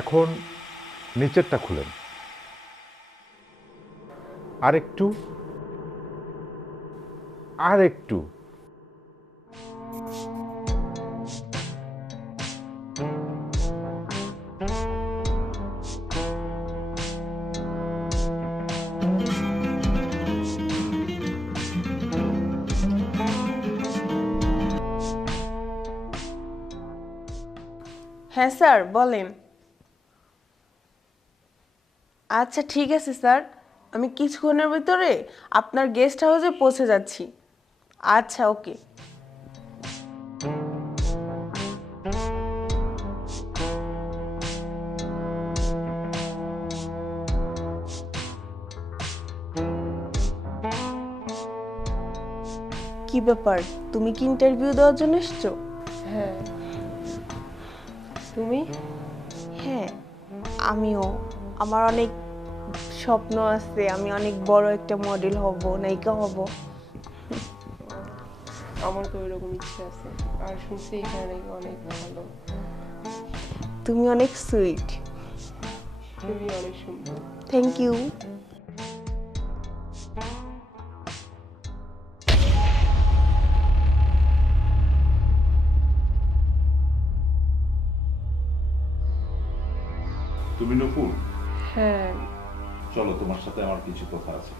এখন নিচেরটা খুলেন, আরেকটু, আরেকটু। হ্যাঁ স্যার বলেন। আচ্ছা ঠিক আছে স্যার, আমি কিছুক্ষণের ভিতরে আপনার গেস্ট হাউসে পৌঁছে যাচ্ছি। আচ্ছা ওকে। কি ব্যাপার, তুমি কি ইন্টারভিউ দেওয়ার জন্য এসছো? হ্যাঁ। তুমি? হ্যাঁ আমিও। আমার অনেক স্বপ্ন আছে, আমি অনেক বড় একটা মডেল হব, নায়িকা হব। আমার তো ওইরকম ইচ্ছে আছে। আর শুনছি এখানে নাকি অনেক ভালো। তুমি অনেক সুইট। তুমি অনেক সুন্দর। Thank you. তুমি নূপুর, হ্যাঁ। চলো তোমার সাথে আমার কিছু কথা আছে,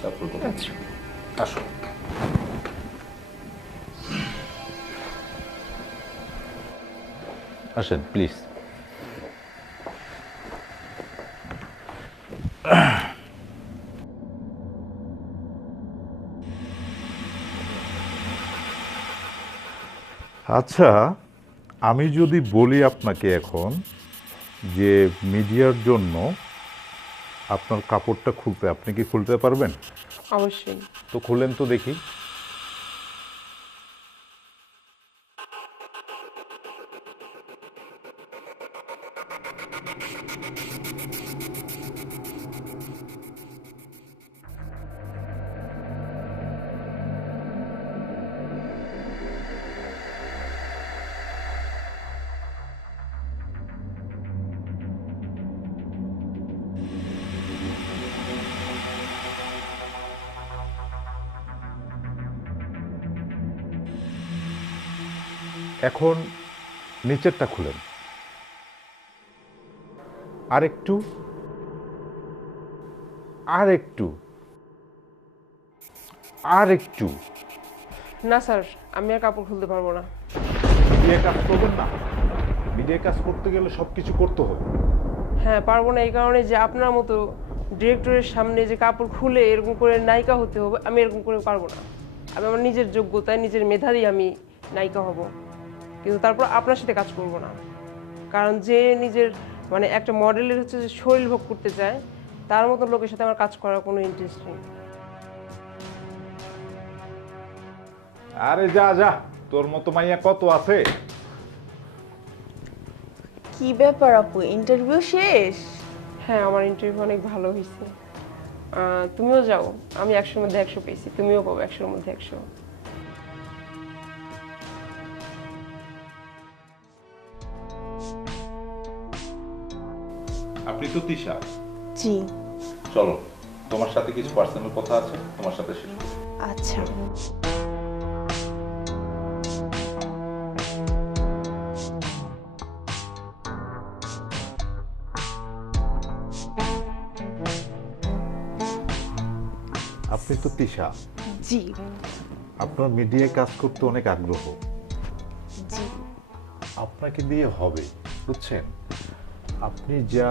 তারপর কথা আচ্ছা। আসো। আসেন প্লিজ। আচ্ছা, আমি যদি বলি আপনাকে এখন যে মিডিয়ার জন্য আপনার কাপড়টা খুলতে, আপনি কি খুলতে পারবেন? অবশ্যই। তো খুলেন তো দেখি। এখন নিচেরটা খুলেন, আরেকটু, আরেকটু, আরেকটু। না স্যার, আমি আর কাপড় খুলতে পারবো না। মিডিয়ায় কাজ করবেন না? মিডিয়ায় কাজ করতে গেলে সব কিছু করতে হবে। হ্যাঁ পারবো না, এই কারণে যে আপনার মতো ডিরেক্টরের সামনে যে কাপড় খুলে এরকম করে নায়িকা হতে হবে, আমি এরকম করে পারবো না। আমি আমার নিজের যোগ্যতায়, নিজের মেধা দিয়ে আমি নায়িকা হব, কিন্তু তারপর আপনার সাথে কাজ করব না। কারণ যে নিজের মানে একটা মডেলের হচ্ছে যে শরীর ভোগ করতে চায়, তার মতো লোকের সাথে আমার কাজ করার কোনো ইন্টারেস্ট নেই। আরে যা যা, তোর মতো মাইয়া কত আছে। কি ব্যাপার আপু, ইন্টারভিউ শেষ? হ্যাঁ আমার ইন্টারভিউ অনেক ভালো হয়েছে। তুমিও যাও, আমি 100-র মধ্যে 100 পেয়েছি, তুমিও পাবো 100-র মধ্যে 100। আপনি তো তিশা? জি। চলো, তোমার সাথে কিছু পার্সোনাল কথা আছে, তোমার সাথে শেষ করি। আচ্ছা। আপনি তো তিশা, জি। আপনার মিডিয়ায় কাজ করতে অনেক আগ্রহ। জি। আপনাকে দিয়ে হবে, বুঝছেন? আপনি যা।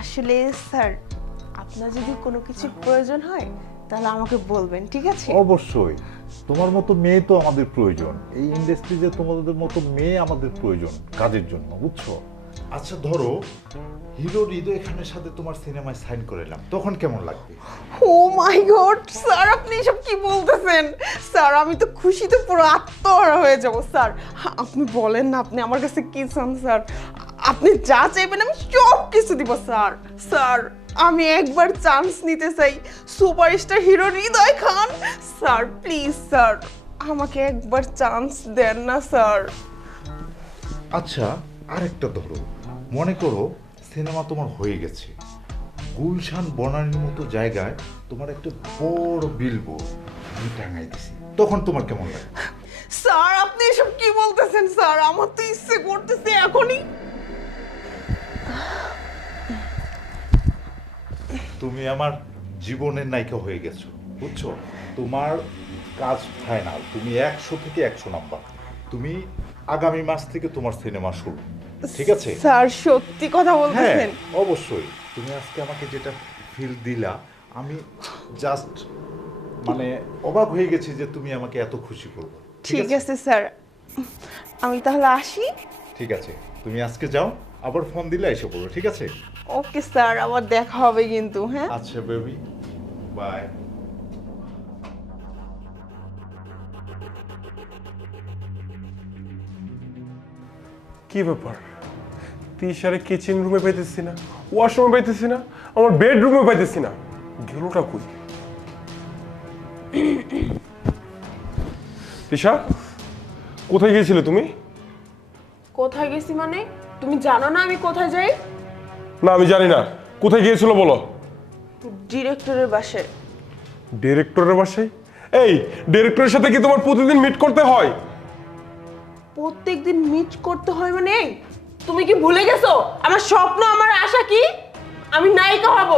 আসলে স্যার, আপনার যদি কোনো কিছু প্রয়োজন হয় তাহলে আমাকে বলবেন, ঠিক আছে? অবশ্যই, তোমার মতো মেয়ে তো আমাদের প্রয়োজন, এই ইন্ডাস্ট্রিতে তোমাদের মতো মেয়ে আমাদের প্রয়োজন কাজের জন্য, বুঝছো? আচ্ছা ধরো হিরো হৃদয় খানের সাথে তোমার সিনেমায় সাইন করালাম, তখন কেমন লাগবে? ও মাই গড স্যার, আপনি এসব কি বলতেছেন? স্যার আমি তো খুশিতে পুরো আত্মহারা হয়ে যাব স্যার। আপনি বলেন না আপনি আমার কাছে কি চান স্যার? আপনি যা চাইবেন আমি সব কিছু দিব স্যার। স্যার আমি একবার চান্স নিতে চাই superstar hero Hridoy Khan. Sir please sir আমাকে একবার চান্স দেন না স্যার। আচ্ছা আরেকটা ধরো, মনে করো সিনেমা তোমার হয়ে গেছে, গুলশান বনানীর মতো জায়গায় তোমার একটা বড় বিলবোর্ড আমি টাঙাই দিছি, তখন তোমার কেমন লাগে? স্যার আপনি এসব কি বলতেছেন স্যার? আমার তো ইচ্ছে করতেছে এখনই। তুমি আমার জীবনের নায়িকা হয়ে গেছো, বুঝছো? তোমার কাজ ফাইনাল, তুমি 100 থেকে 100 নাম্বার। তুমি আগামী মাস থেকে তোমার সিনেমা শুরু, ঠিক আছে? স্যার সত্যি কথা হ্যাঁ বলতেছেন? অবশ্যই। তুমি আজকে আমাকে যেটা ফিল দিলা, আমি জাস্ট মানে অবাক হয়ে গেছি যে তুমি আমাকে এত খুশি করবে। ঠিক আছে স্যার, আমি তাহলে আসি। ঠিক আছে, তুমি আজকে যাও, আবার ফোন দিলে এসে পড়ো, ঠিক আছে? ওকে স্যার, আবার দেখা হবে কিন্তু। হ্যাঁ আচ্ছা বেবি, বাই। কি ব্যাপার? তিশারে কিচেন রুমে পাইতেছি না, ওয়াশরুমে পাইতেছি না, আমার বেডরুমে পাইতেছি না, গেলোটা কই? তিশা, কোথায় গিয়েছিলে তুমি? কোথায় গেছি মানে? তুমি জানো না আমি কোথায় যাই? না আমি জানি না, কোথায় গিয়েছিল বলো। ডিরেক্টরের বাসায়। ডিরেক্টরের বাসায়? এই ডিরেক্টরের সাথে কি তোমার প্রতিদিন মিট করতে হয়? প্রত্যেকদিন মিট করতে হয় মানে? এই, তুমি কি ভুলে গেছো আমার স্বপ্ন, আমার আশা কি? আমি নায়িকা হব।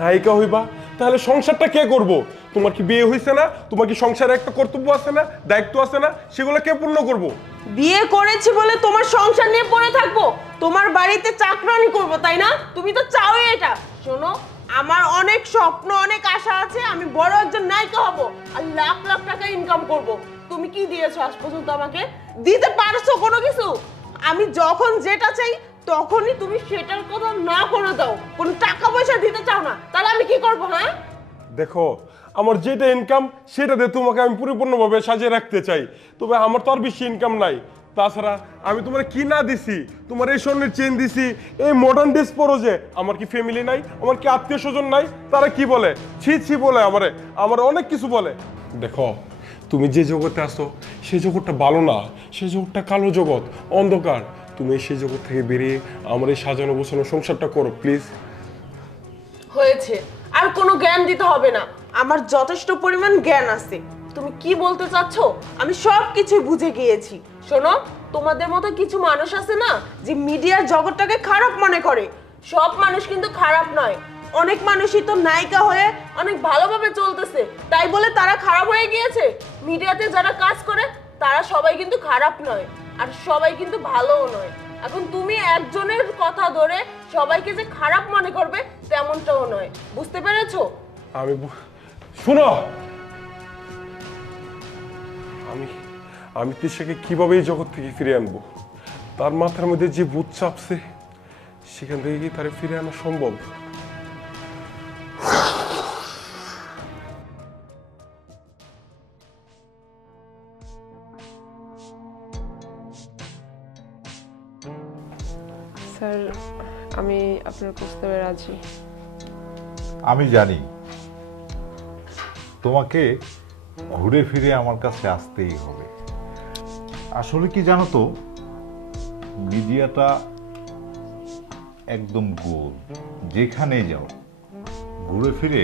নায়িকা হইবা? তাহলে সংসারটা কে করব? তোমার কি বিয়ে হয়েছে না? তোমার কি সংসারে একটা কর্তব্য আছে না, দায়িত্ব আছে না? সেগুলো কে পূর্ণ করব? বিয়ে করেছি বলে তোমার সংসার নিয়ে পড়ে থাকবো, তোমার বাড়িতে চাকরানি করব, তাই না? তুমি তো চাওই এটা। শোনো, আমার অনেক স্বপ্ন, অনেক আশা আছে, আমি বড় একজন নায়িকা হব আর লাখ লাখ টাকা ইনকাম করব। তুমি কি দিয়েছো আজ পর্যন্ত আমাকে? দিতে পারছো কোনো কিছু? আমি যখন যেটা চাই তখনই তুমি সেটার কথা না করে দাও, কোনো টাকা পয়সা দিতে চাও না, তাহলে আমি কি করব? হ্যাঁ দেখো, আমার যেটা ইনকাম সেটা দিয়ে তোমাকে আমি পরিপূর্ণভাবে সাজিয়ে রাখতে চাই, তবে আমার তো আর বেশি ইনকাম নাই। তাছাড়া আমি তোমার কি না দিছি? তোমার এই স্বর্ণের চেন দিছি, এই মডার্ন ড্রেস পরো যে, আমার কি ফ্যামিলি নাই? আমার কি আত্মীয় স্বজন নাই? তারা কি বলে? ছি ছি বলে আমারে, আমার অনেক কিছু বলে। দেখো, তুমি যে জগতে আসো সেই জগৎটা ভালো না, সেই জগৎটা কালো জগৎ, অন্ধকার। তুমি সেই জগৎ থেকে বেরিয়ে আমার এই সাজানো গোছানো সংসারটা করো প্লিজ। হয়েছে, আর কোনো জ্ঞান দিতে হবে না, আমার যথেষ্ট পরিমাণ জ্ঞান আছে। তুমি কি বলতে চাচ্ছ আমি সব কিছু বুঝে গিয়েছি। শোনো, তোমাদের মতো কিছু মানুষ আছে না যে মিডিয়ার জগৎটাকে খারাপ মনে করে। সব মানুষ কিন্তু খারাপ নয়, অনেক মানুষই তো নায়িকা হয়ে অনেক ভালোভাবে চলতেছে, তাই বলে তারা খারাপ হয়ে গিয়েছে? মিডিয়াতে যারা কাজ করে তারা সবাই কিন্তু খারাপ নয়, আর সবাই কিন্তু ভালোও নয়। এখন তুমি একজনের কথা ধরে সবাইকে যে খারাপ মনে করবে তেমনটাও নয়, বুঝতে পেরেছো? শোনো, আমি তিশাকে কিভাবে এই জগৎ থেকে ফিরে আনবো? তার মাথার মধ্যে যে ভূত চাপছে সেখান থেকে কি তারে ফিরে আনা সম্ভব? স্যার আমি আপনার প্রস্তাবে রাজি। আমি জানি তোমাকে ঘুরে ফিরে আমার কাছে আসতেই হবে। আসলে কি জানো তো, মিডিয়াটা একদম গোল, যেখানে যাও ঘুরে ফিরে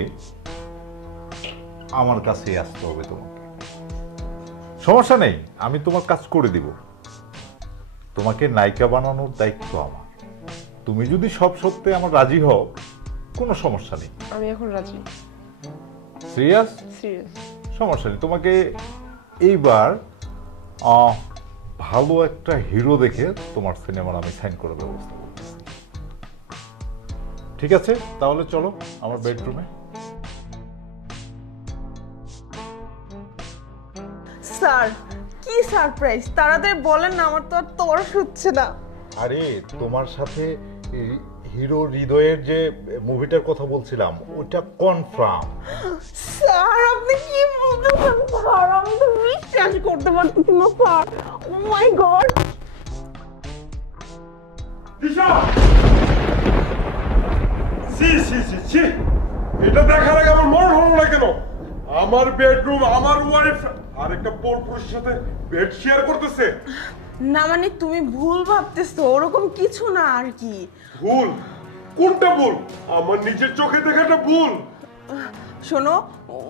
আমার কাছেই আসতে হবে তোমাকে। সমস্যা নেই, আমি তোমার কাজ করে দিব। তোমাকে নায়িকা বানানোর দায়িত্ব আমার। তুমি যদি সব সত্যি আমার রাজি হও, কোনো সমস্যা নেই। আমি এখন রাজি, সিরিয়াস? সিরিয়াস। সমস্যা নেই, তোমাকে এইবার ভালো একটা হিরো দেখে তোমার সিনেমার আমি সাইন করার ব্যবস্থা করতেছি। ঠিক আছে, তাহলে চলো আমার বেডরুমে। স্যার কি সারপ্রাইজ, তাড়াতাড়ি বলেন না, আমার তো আর তরস হচ্ছে না। আরে তোমার সাথে এই হিরো হৃদয়ের যে মুভিটার কথা বলছিলাম ওটা কনফার্ম। স্যার আপনি কি বলতেছেন স্যার? আমি তো বিশ্বাস করতে পারছি না স্যার। ও মাই গড! দিশা সি সি সি সি, এটা দেখার আগে আমার মন হলো না কেন? আমার বেডরুম, আমার ওয়াইফ আর একটা পর পুরুষের সাথে বেড শেয়ার করতেছে। না মানে তুমি ভুল ভাবতেছো, ওরকম কিছু না আর কি। ভুল? কোনটা ভুল? আমার নিজের চোখে দেখাটা ভুল। শোনো,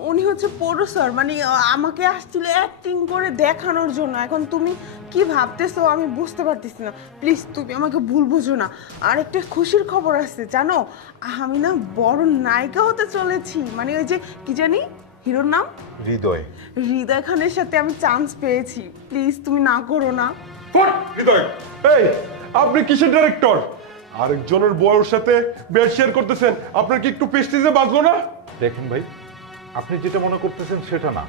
উনি হচ্ছে প্রডিউসার, মানে আমাকে আসছিল অ্যাক্টিং করে দেখানোর জন্য। এখন তুমি কি ভাবতেছো আমি বুঝতে পারতেছি না। প্লিজ তুমি আমাকে ভুল বুঝো না। আর একটা খুশির খবর আছে জানো, আমি না বড় নায়িকা হতে চলেছি। মানে ওই যে কি জানি হিরোর নাম, হৃদয়। হৃদয় খানের সাথে আমি চান্স পেয়েছি। প্লিজ তুমি না করো না। ফট হৃদয়, এই আপনি কিসের ডাইরেক্টর? আরেকজনের বউয়ের সাথে বেড শেয়ার করতেছেন, আপনার কি একটু প্রেস্টিজে বাজলো না? দেখেন ভাই, আপনি যেটা মনে করতেছেন সেটা না,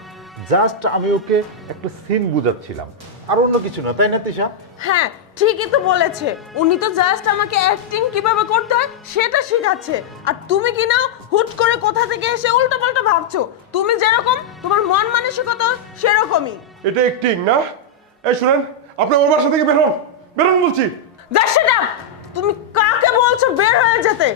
জাস্ট আমি ওকে একটা সিন বুঝাচ্ছিলাম, আর অন্য কিছু না, তাই না তিশা? হ্যাঁ ঠিকই তো বলেছে, উনি তো জাস্ট আমাকে অ্যাক্টিং কিভাবে করতে হয় সেটা শেখাচ্ছে। আর তুমি কি না হুট করে কোথা থেকে এসে উল্টোপাল্টা ভাবছো। তুমি যেরকম তোমার মন মানসিকতা সেরকমই। এটা অ্যাক্টিং না? এই শুনেন, আপনি আমার বাসা থেকে বের হন, বের হন বলছি। দ্যাটস তুমি কাকে বলছো বের হয়ে যেতে?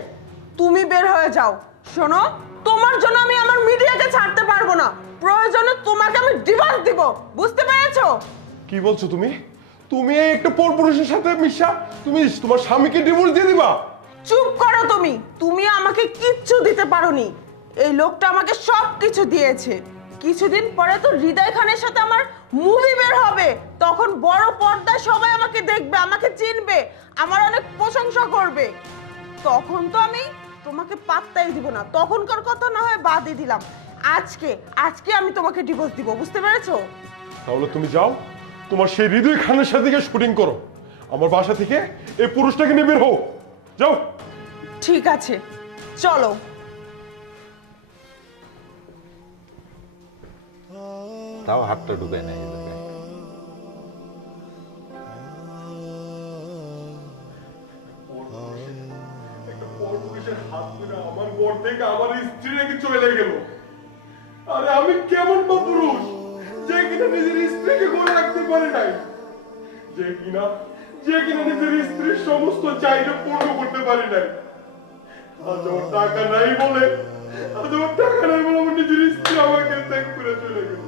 তুমি বের হয়ে যাও। শোনো, তোমার জন্য আমি আমার মিডিয়াকে ছাড়তে পারবো না। প্রয়োজনে তোমাকে আমি ডিভোর্স দিব, বুঝতে পেরেছো? কি বলছো তুমি? তুমি এই একটা পরপুরুষের সাথে মিশা তুমি তোমার স্বামীকে ডিভোর্স দিয়ে দিবা? চুপ করো তুমি। তুমি আমাকে কিচ্ছু দিতে পারোনি। এই লোকটা আমাকে সব কিছু দিয়েছে। কিছুদিন পরে তো হৃদয় খানের সাথে আমার মুভি বের হবে। তখন বড় পর্দায় সবাই আমাকে দেখবে, আমাকে চিনবে, আমার অনেক প্রশংসা করবে। তখন তো আমি তোমাকে পাত্তাই দিব না। তখনকার কথা না হয় বাদই দিলাম। আজকে আজকে আমি তোমাকে ডিভোর্স দিব, বুঝতে পেরেছো? তাহলে তুমি যাও, তোমার সেই হৃদয় খানের সাথে গিয়ে শুটিং করো। আমার বাসা থেকে এই পুরুষটাকে নিয়ে বের হও, যাও। ঠিক আছে, চলো। তাও হাতটা ডুবে নেয়। একটা পরপুরুষের হাত ধরে আমার ঘর থেকে আমার স্ত্রী রেখে চলে গেল। আরে আমি কেমন বা পুরুষ যে কিনা নিজের স্ত্রীকে ঘরে রাখতে পারে নাই, যে কিনা নিজের স্ত্রীর সমস্ত চাহিদা পূর্ণ করতে পারে নাই। আজ আমার টাকা নাই বলে আমার নিজের স্ত্রী আমাকে ত্যাগ করে চলে গেল।